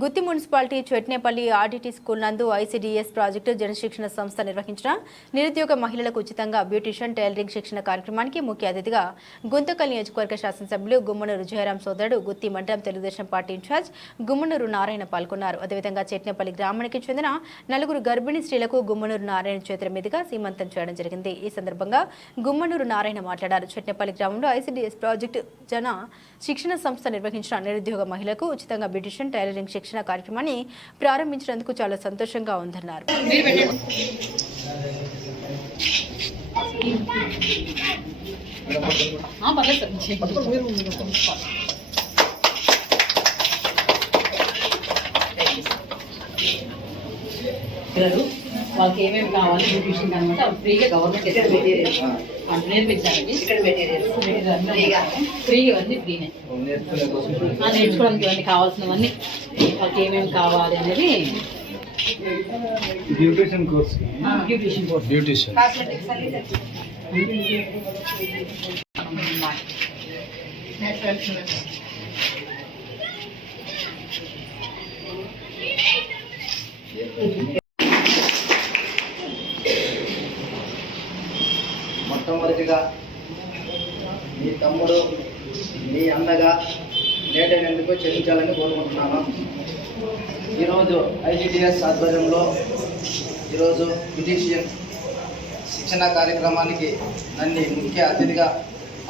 Gooty municipality Chetnepalli RDT school నందు ICDS project జనశిక్షణ Samstha నిర్వహించిన నిరుద్యోగ మహిళలకు ఉచితంగా బ్యూటిషియన్ టైలరింగ్ శిక్షణ కార్యక్రమానికి ముఖ్య అతిథిగా గుంతకల్ నియోజకవర్గ శాసనసభ్యులు గుమ్మనూరు జయరాం సోదరుడు గుత్తి మండలం తెలుగుదేశం పార్టీ ఇన్ఛార్జ్ గుమ్మనూరు నారాయణ పాల్గొన్నారు. అదేవిధంగా చెట్నేపల్లి గ్రామానికి చెందిన నలుగురు గర్భిణీ స్త్రీలకు గుమ్మనూరు నారాయణ చేతుల మీదుగా సీమంతం చేయడం జరిగింది. ఈ సందర్భంగా గుమ్మనూరు నారాయణ మాట్లాడారు. చెట్నేపల్లి గ్రామంలో ఐసీడీఎస్ ప్రాజెక్టు జన శిక్షణ సంస్థ నిర్వహించిన నిరుద్యోగ మహిళలకు ఉచితంగా బ్యూటిషియన్ టైలరింగ్ శిక్షణ కార్యక్రమాన్ని ప్రారంభించినందుకు చాలా సంతోషంగా ఉందన్నారు. వాళ్ళకి ఏమేమి కావాలి బ్యూటిషియన్ అనమాట ఫ్రీగా గవర్నమెంట్ నేర్పించాలండి. ఇక్కడ మెటీరియల్స్ ఫ్రీగా ఫ్రీగా ఇవన్నీ ఫ్రీనే ఆ, నేర్చుకోవడానికి ఇవన్నీ కావాల్సినవన్నీ వాళ్ళకి ఏమేమి కావాలి అనేది beautician course beautician course beautician మొట్టమొదటిగా మీ తమ్ముడు మీ అన్నగా నేటైనందుకు చెల్లించాలని కోరుకుంటున్నాను. ఈరోజు ఐసిడిఎస్ ఆధ్వర్యంలో ఈరోజు బ్యూటిషియన్ శిక్షణ కార్యక్రమానికి నన్ను ముఖ్య అతిథిగా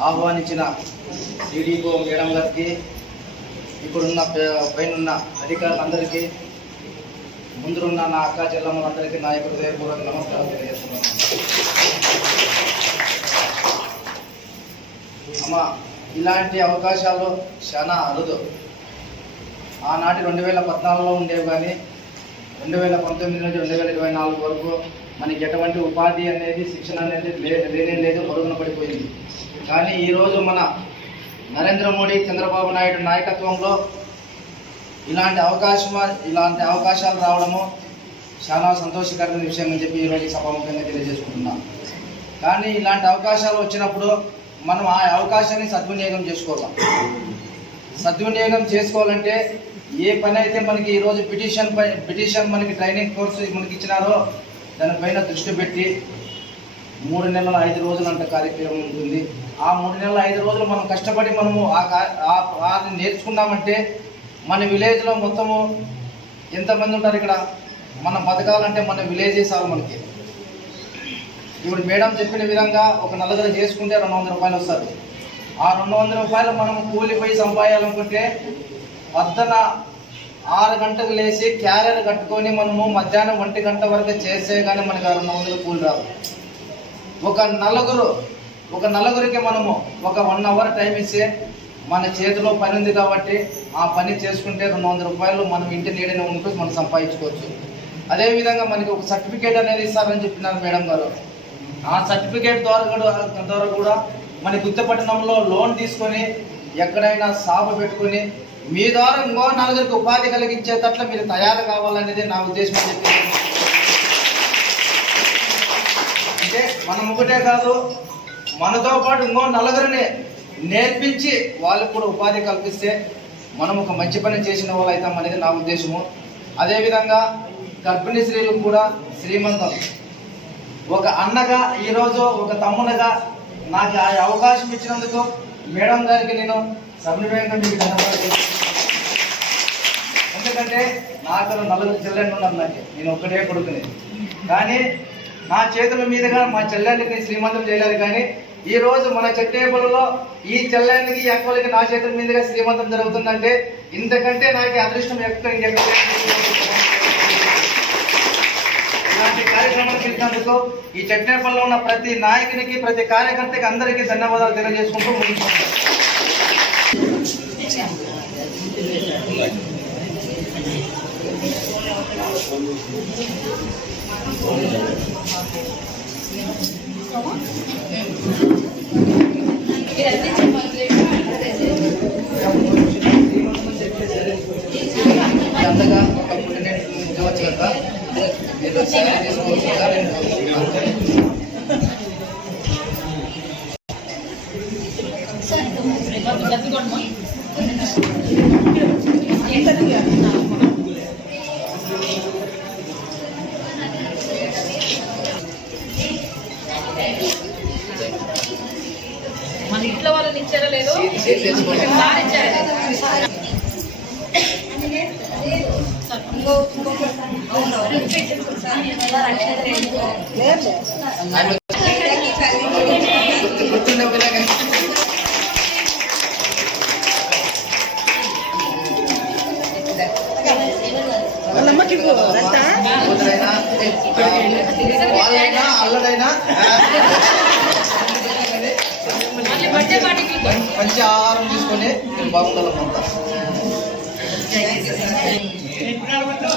ఆహ్వానించిన సిడిఓ మేడం గారికి ఇప్పుడున్న పే- పైనున్న అధికారులందరికీ ముందున్న నా అక్క చెల్లమ్మలందరికీ నా యొక్క హృదయపూర్వక నమస్కారం తెలియజేస్తున్నాను. అమ్మ ఇలాంటి అవకాశాలు చాలా అరుదు. ఆనాటి రెండు వేల పద్నాలుగులో ఉండేవి కానీ రెండు వేల పంతొమ్మిది నుంచి రెండు వేల ఇరవై నాలుగు వరకు మనకి ఎటువంటి ఉపాధి అనేది శిక్షణ అనేది లే- లేనే లేదు మరుగున పడిపోయింది. కానీ ఈరోజు మన నరేంద్ర మోడీ చంద్రబాబు నాయుడు నాయకత్వంలో ఇలాంటి అవకాశం ఇలాంటి అవకాశాలు రావడము చాలా సంతోషకరమైన విషయం అని చెప్పి ఈరోజు సభాముఖంగా తెలియజేసుకుంటున్నాను కానీ ఇలాంటి అవకాశాలు వచ్చినప్పుడు మనం ఆ అవకాశాన్ని సద్వినియోగం చేసుకోవాలి? సద్వినియోగం చేసుకోవాలంటే ఏ పని అయితే మనకి ఈరోజు పిటిషన్ పై పిటిషన్ మనకి ట్రైనింగ్ కోర్సు మనకి ఇచ్చినారో దానిపైన దృష్టి పెట్టి మూడు నెలల ఐదు రోజులు అంట కార్యక్రమం ఉంటుంది. ఆ మూడు నెలల ఐదు రోజులు మనం కష్టపడి మనము ఆ కా- నేర్చుకున్నామంటే మన విలేజ్లో మొత్తము ఎంతమంది ఉంటారు ఇక్కడ? మనం బతకాలంటే మన విలేజే సార్ మనకి. ఇప్పుడు మేడం చెప్పిన విధంగా ఒక నలుగురు చేసుకుంటే రెండు వందల రూపాయలు వస్తారు. ఆ రెండు వందల రూపాయలు మనం కూలిపోయి సంపాదాలనుకుంటే పొద్దున ఆరు గంటకు లేచి క్యారియర్ కట్టుకొని మనము మధ్యాహ్నం ఒంటి గంట వరకు చేస్తే కానీ మనకు రెండు వందలు కూలి రాదు ఒక నలుగురు ఒక నలుగురికి మనము ఒక వన్ అవర్ టైం ఇస్తే మన చేతిలో పని ఉంది కాబట్టి ఆ పని చేసుకుంటే రెండు వందల రూపాయలు మనం ఇంటి నీడనే ఉంటూ మనం సంపాదించుకోవచ్చు. అదేవిధంగా మనకి ఒక సర్టిఫికేట్ అనేది ఇస్తారని చెప్పినారు మేడం గారు. ఆ సర్టిఫికేట్ ద్వారా కూడా ద్వారా కూడా మన గుత్తపట్టణంలో లోన్ తీసుకొని ఎక్కడైనా సాగు పెట్టుకొని మీ ద్వారా ఇంకో నలుగురికి ఉపాధి కలిగించేటట్లు మీరు తయారు కావాలనేది నా ఉద్దేశం చెప్పి అంటే మనం ఒకటే కాదు మనతో పాటు ఇంకో నలుగురిని నేర్పించి వాళ్ళకు కూడా ఉపాధి కల్పిస్తే మనం ఒక మంచి పని చేసిన వాళ్ళు అవుతాం అనేది నా ఉద్దేశము. అదేవిధంగా గర్భిణీ స్త్రీలకు కూడా శ్రీమంతం. ఒక అన్నగా ఈరోజు ఒక తమ్మునగా నాకు ఆ అవకాశం ఇచ్చినందుకు మేడం గారికి నేను సవినయంగా మీకు ధన్యవాదాలు ఎందుకంటే నాకు నలుగురు చెల్లెళ్ళు ఉన్నారు నాకు. నేను ఒక్కటే కొడుకుని. కానీ నా చేతుల మీదుగా మా చెల్లెళ్ళకి శ్రీమంతం చేయలేదు కానీ ఈ రోజు మన చెట్టేపల్లిలో ఈ చెల్లెళ్ళకి ఎక్కువలకి నా చేతుల మీదుగా శ్రీమంతం జరుగుతుందంటే ఇంతకంటే నాకు అదృష్టం ఎక్కువ ఇంకెక్కడ ఇలాంటి కార్యక్రమాలు చేసినందుకు ఈ చట్నేపల్లిలో ఉన్న ప్రతి నాయకునికి ప్రతి కార్యకర్తకి అందరికీ ధన్యవాదాలు తెలియజేసుకుంటూ ముగించుకుంటాం అంతగా ఒక మన ఇంట్లో వాళ్ళని ఇచ్చారా లేదు? సార్ ఇచ్చారా? లేదు వాళ్ళైనా అల్లడైనా ఆహారం తీసుకొని బాగుండాలి అంతా